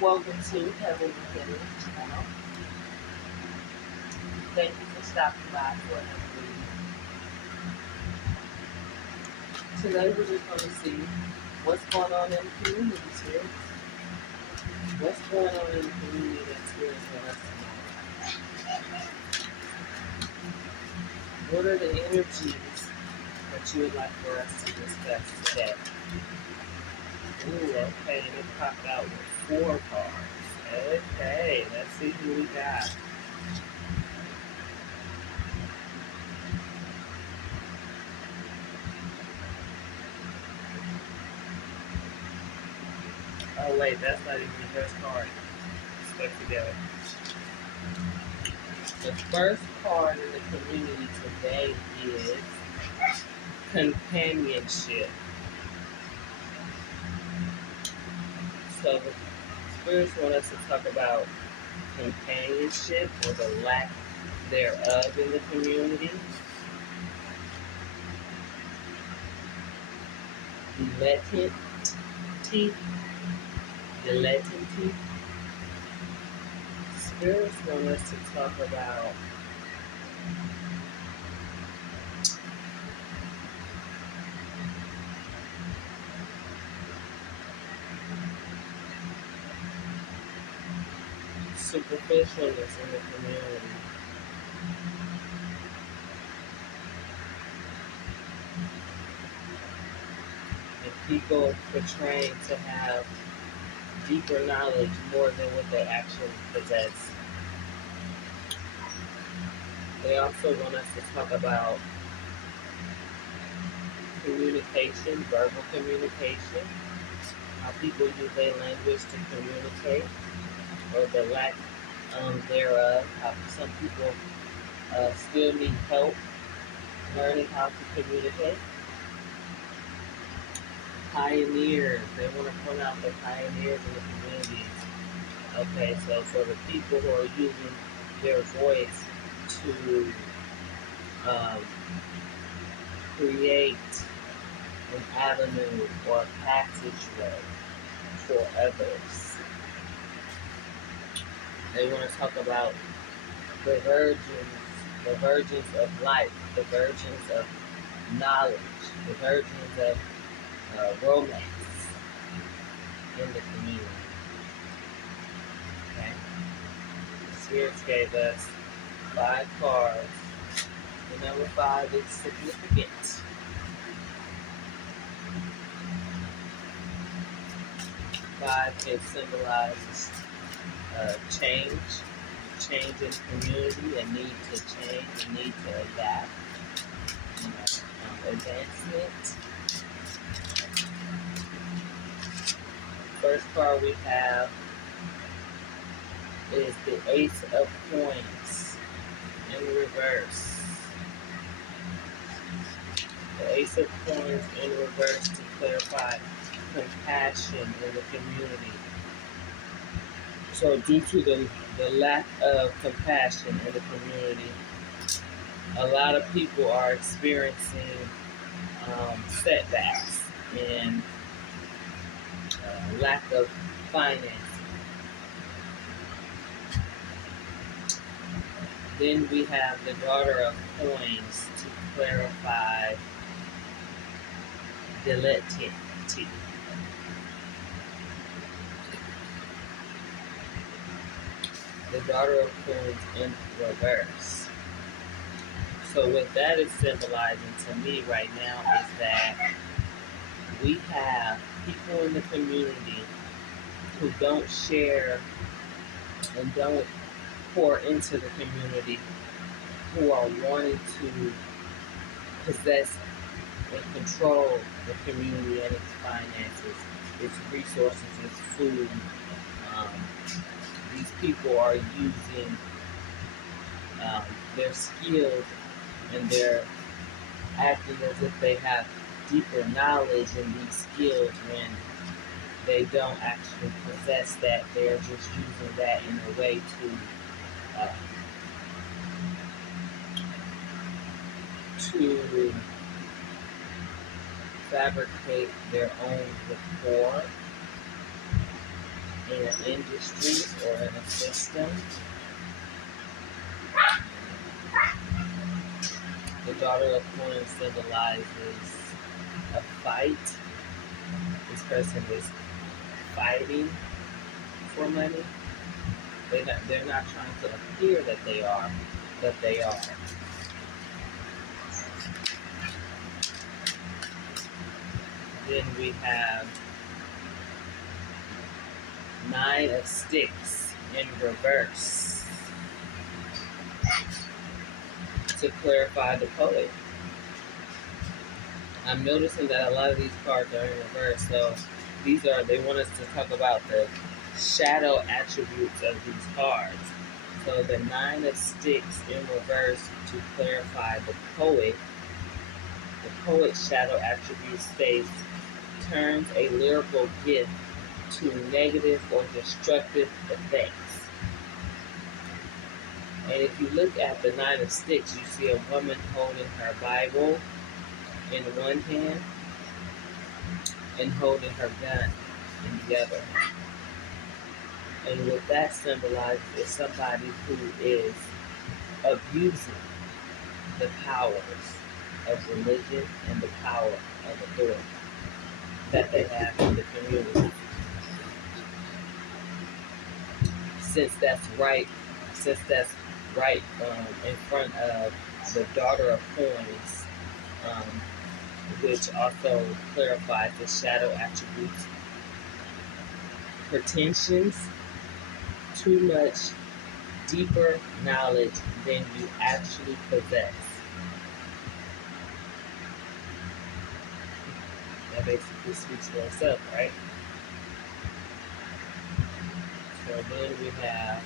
Welcome to Heaven Beginning channel. Thank you for stopping by for another reading. Today we're just going to see what's going on in the community, spirits. What's going on in the community that spirits want us to know? What are the energies that you would like for us to discuss today? Ooh, okay, and it popped out with 4 cards. Okay, let's see who we got. Oh wait, that's not even the first card. Stuck together. The first card in the community today is companionship. So the spirits want us to talk about companionship or the lack thereof in the community. Dilettancy. Spirits want us to talk about superficialness in the community. And people portraying to have deeper knowledge more than what they actually possess. They also want us to talk about communication, verbal communication, how people use their language to communicate, or the lack thereof, how some people still need help learning how to communicate. Pioneers, they want to point out the pioneers in the communities. Okay, so for the people who are using their voice to create an avenue or passageway for others. They want to talk about the virgins of life, the virgins of knowledge, the virgins of romance in the community. Okay? The spirits gave us 5 cards. The number 5 is significant. 5 can symbolize change in the community, a need to change, a need to adapt, advancement. First card we have is the Ace of Coins in reverse. The Ace of Coins in reverse to clarify compassion in the community. So due to the lack of compassion in the community, a lot of people are experiencing setbacks and lack of financing. Then we have the Daughter of Coins to clarify dilettancy. The Daughter of Coins in reverse. So what that is symbolizing to me right now is that we have people in the community who don't share and don't pour into the community, who are wanting to possess and control the community and its finances, its resources, its food. These people are using their skills and they're acting as if they have deeper knowledge in these skills when they don't actually possess that. They're just using that in a way to fabricate their own rapport in an industry or in a system. The daughter of coin symbolizes a fight. This person is fighting for money. They're not trying to appear that they are, but they are. Then we have Nine of Sticks in reverse to clarify the poet. I'm noticing that a lot of these cards are in reverse, so they want us to talk about the shadow attributes of these cards. So the Nine of Sticks in reverse to clarify the poet. The poet's shadow attribute states turns a lyrical gift to negative or destructive effects. And if you look at the Nine of Sticks, you see a woman holding her Bible in one hand and holding her gun in the other. And what that symbolizes is somebody who is abusing the powers of religion and the power of authority that they have in the community. Since that's right in front of the Daughter of Coins, which also clarifies the shadow attributes. Pretensions, too much deeper knowledge than you actually possess. That basically speaks for itself, right? So then we have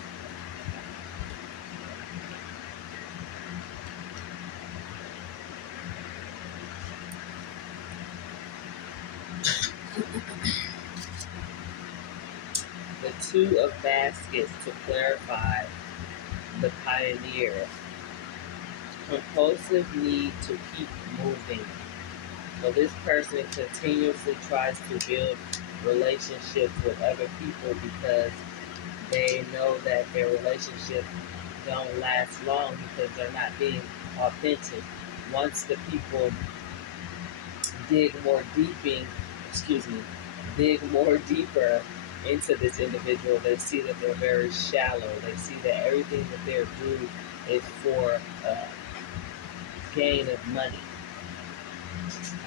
the Two of Baskets to clarify the Pioneer. Compulsive need to keep moving. So this person continuously tries to build relationships with other people because they know that their relationships don't last long because they're not being authentic. Once the people dig more deeper into this individual, they see that they're very shallow. They see that everything that they're doing is for gain of money.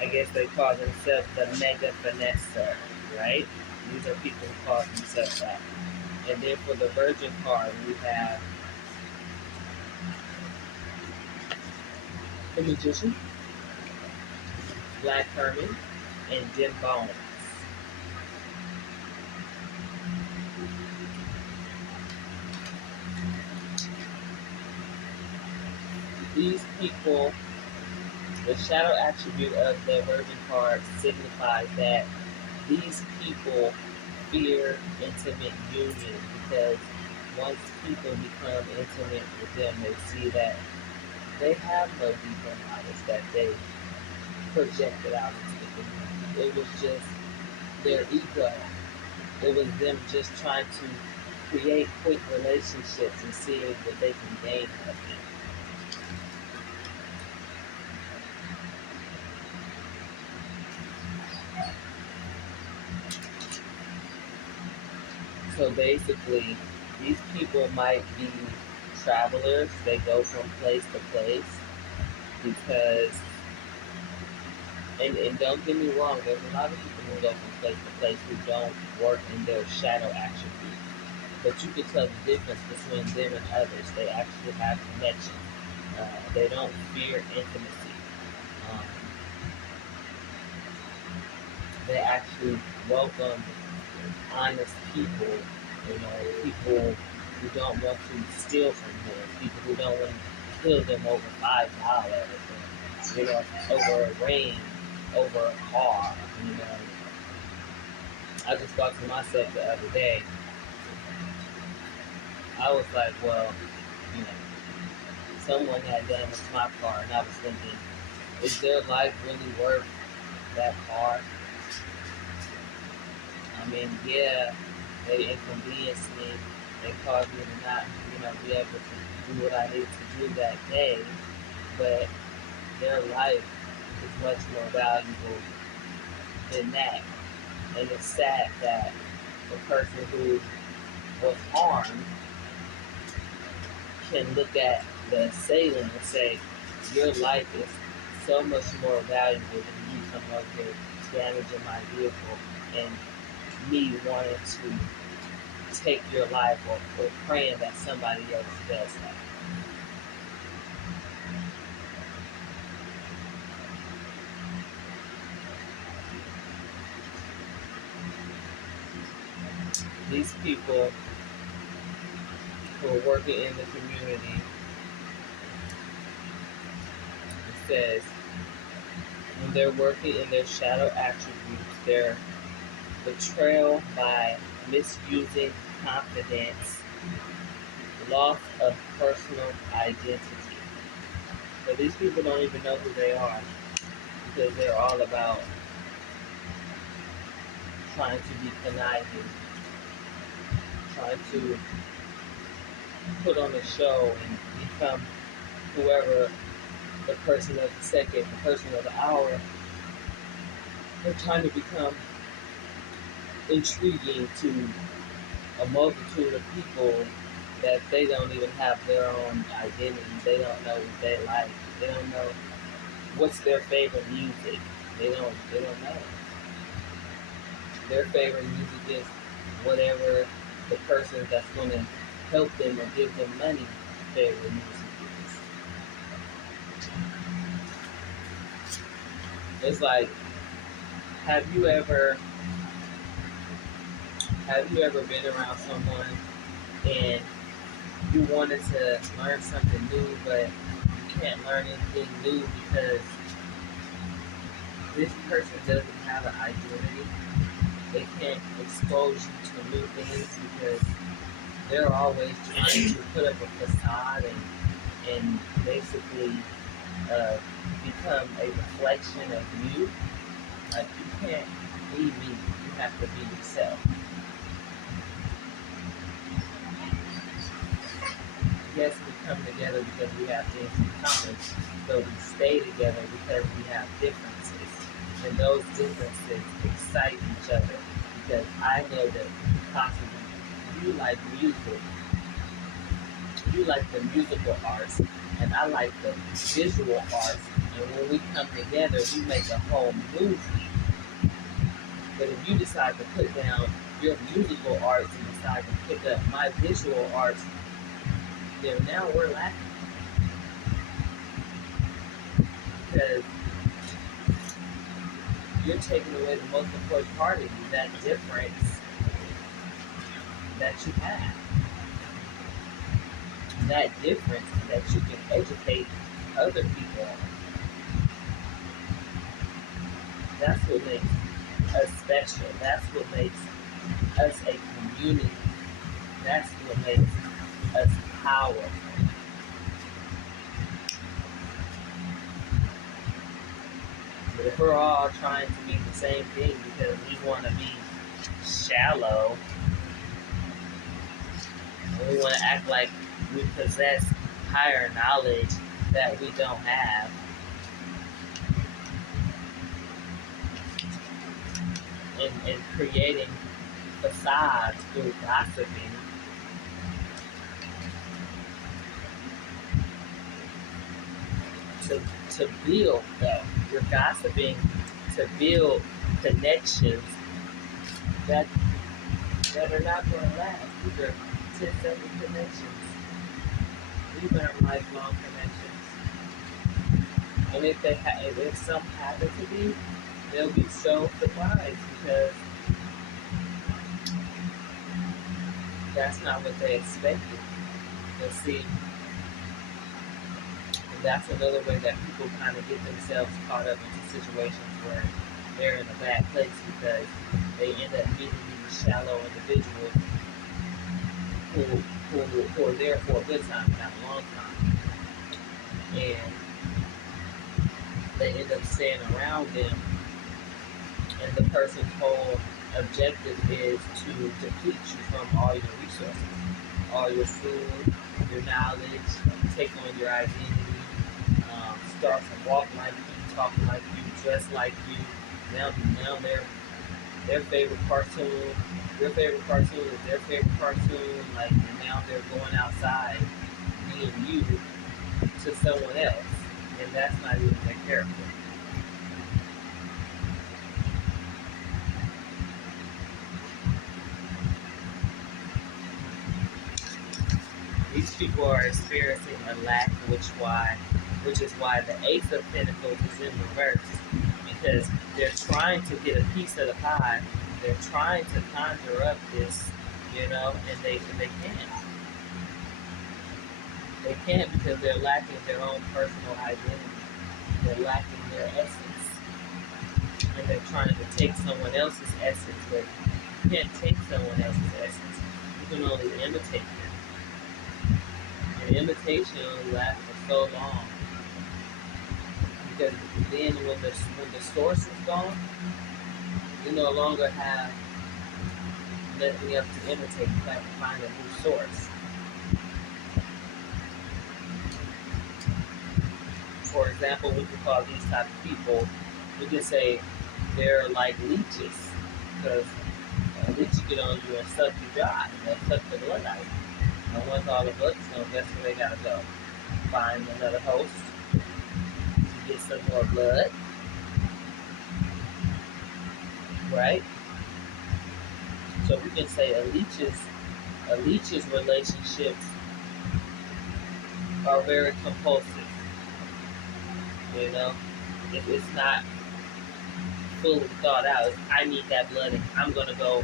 I guess they call themselves the mega finesser, right? These are people who call themselves that. And then for the Virgin card, we have the Magician, Black Hermit, and Jim Bones. These people, the shadow attribute of the Virgin card signifies that these people fear intimate union because once people become intimate with them, they see that they have no deeper knowledge that they projected out into the community. It was just their ego. It was them just trying to create quick relationships and seeing what they can gain out of it. So basically, these people might be travelers. They go from place to place because, and don't get me wrong, there's a lot of people who go from place to place who don't work in their shadow attribute. But you can tell the difference between them and others. They actually have connection. They don't fear intimacy. Um, they actually welcome honest people, people who don't want to steal from them, people who don't want to kill them over $5, over a ring, over a car, I just thought to myself the other day, I was like, well, you know, someone had damaged my car, and I was thinking, is their life really worth that car? I mean, yeah, they inconvenience me, they cause me to not, be able to do what I need to do that day, but their life is much more valuable than that. And it's sad that the person who was harmed can look at the assailant and say, your life is so much more valuable than you coming over here damaging my vehicle and me wanting to take your life or praying that somebody else does that. These people who are working in the community, it says, when they're working in their shadow attributes, their betrayal by misusing confidence, loss of personal identity. So these people don't even know who they are because they're all about trying to be conniving, trying to put on a show and become whoever the person of the second, the person of the hour. They're trying to become intriguing to a multitude of people that they don't even have their own identity. They don't know what they like. They don't know what's their favorite music. They don't know. Their favorite music is whatever the person that's going to help them or give them money favorite music is. It's like, have you ever been around someone and you wanted to learn something new, but you can't learn anything new because this person doesn't have an identity? They can't expose you to new things because they're always trying to put up a facade and basically become a reflection of you. Like, you can't be me, you have to be yourself. Yes, we come together because we have things in common, but we stay together because we have differences. And those differences excite each other because I know that possibly you like music, you like the musical arts, and I like the visual arts. And when we come together, we make a whole movie. But if you decide to put down your musical arts and decide to pick up my visual arts, then now we're lacking. Because you're taking away the most important part of you, that difference that you have. That difference that you can educate other people on. That's what makes us special. That's what makes us a community. That's what makes us powerful. But if we're all trying to be the same thing because we want to be shallow, and we want to act like we possess higher knowledge that we don't have, and creating facades through gossiping, to build, though. You're gossiping to build connections that are not going to last. These are 10-second connections. These aren't lifelong connections. And if some happen to be, they'll be so surprised because that's not what they expected. And see, and that's another way that people kind of get themselves caught up into situations where they're in a bad place because they end up meeting these shallow individuals who are there for a good time, not a long time. And they end up staying around them, and the person's whole objective is to deplete you from all your resources, all your food, your knowledge, take on your identity, start to walk like you, talk like you, dress like you. Now their favorite cartoon, your favorite cartoon is their favorite cartoon. Like, and now they're going outside, being you to someone else, and that's not even their character. These people are experiencing a lack, which is why the Ace of Pentacles is in reverse, because they're trying to get a piece of the pie. They're trying to conjure up this, and they can't. They can't because they're lacking their own personal identity. They're lacking their essence, and they're trying to take someone else's essence. But you can't take someone else's essence. You can only imitate them. And imitation only lasts for so long. Because then when the source is gone, you no longer have nothing else to imitate. You have to find a new source. For example, we can call these type of people, we can say they're like leeches, because a leech get on you and suck you dry, and they'll suck the blood out of you. And once all the blood's gone, guess where they gotta go? Find another host to get some more blood, right? So we can say a leech's relationships are very compulsive. If it's not fully thought out, I need that blood and I'm gonna go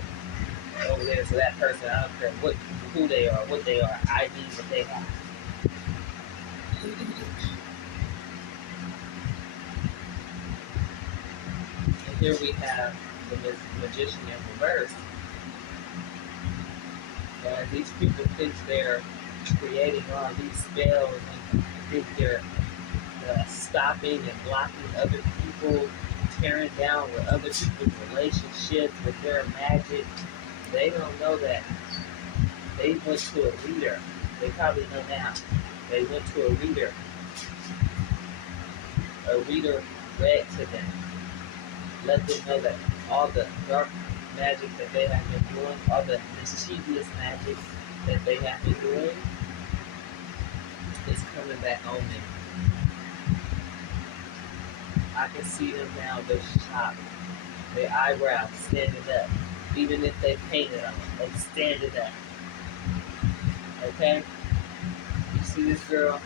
over there to that person. I don't care who they are, what they are. I need what they have. And here we have the magician in reverse. And these people think they're creating all these spells and think they're stopping and blocking other people, tearing down with other people's relationships, with their magic. They don't know that they went to a reader. They probably know now. They went to a reader. A reader read to them. Let them know that all the dark magic that they have been doing, all the mischievous magic that they have been doing, is coming back on them. I can see them now, they're shocked. Their eyebrows standing up. Even if they painted them, they standing up. Okay? You see this girl?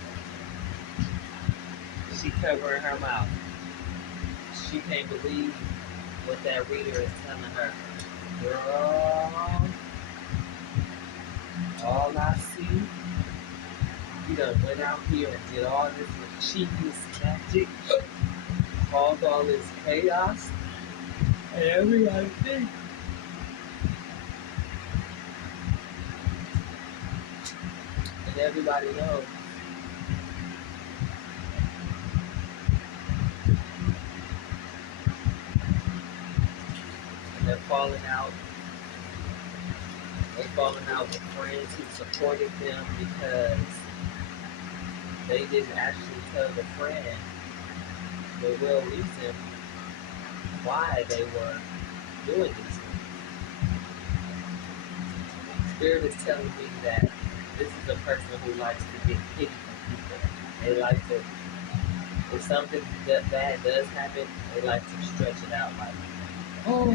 She covering her mouth. She can't believe what that reader is telling her. Girl, all I see, you done went out here and did all this mischievous magic, caused all this chaos, and everything. And everybody knows. And they're falling out. They're falling out with friends who supported them because they didn't actually tell the friend the real reason why they were doing these things. Spirit is telling me that this is a person who likes to get pity from people. They like to, if something bad does happen, they like to stretch it out like, oh,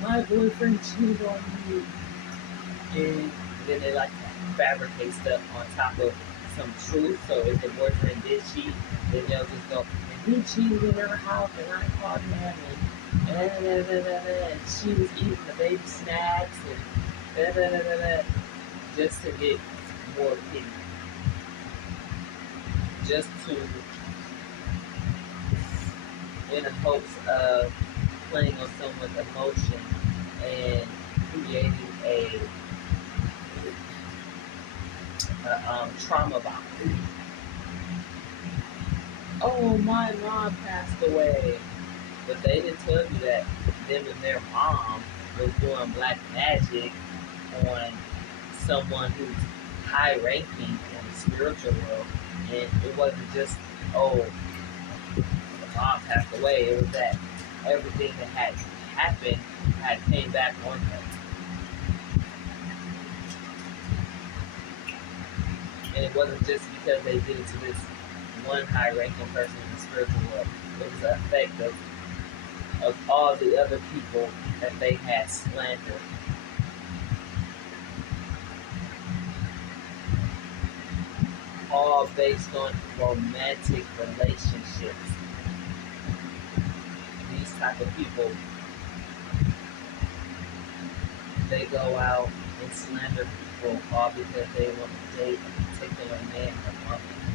my boyfriend cheated on me. And then they like to fabricate stuff on top of some truth. So if the boyfriend did cheat, then they'll just go, and he cheated in her house and I called him and she was eating the baby snacks and just to get more pity. Just to, in the hopes of playing on someone's emotion and creating a trauma bond. Oh, my mom passed away. But they didn't tell you that them and their mom was doing black magic on someone who's high ranking in the spiritual world. And it wasn't just, oh, the mom passed away. It was that everything that had happened had came back on her. And it wasn't just because they did it to this one high ranking person in the spiritual world. It was the effect of all the other people that they had slandered. All based on romantic relationships. These type of people, they go out and slander people all because they want to date a particular man or woman.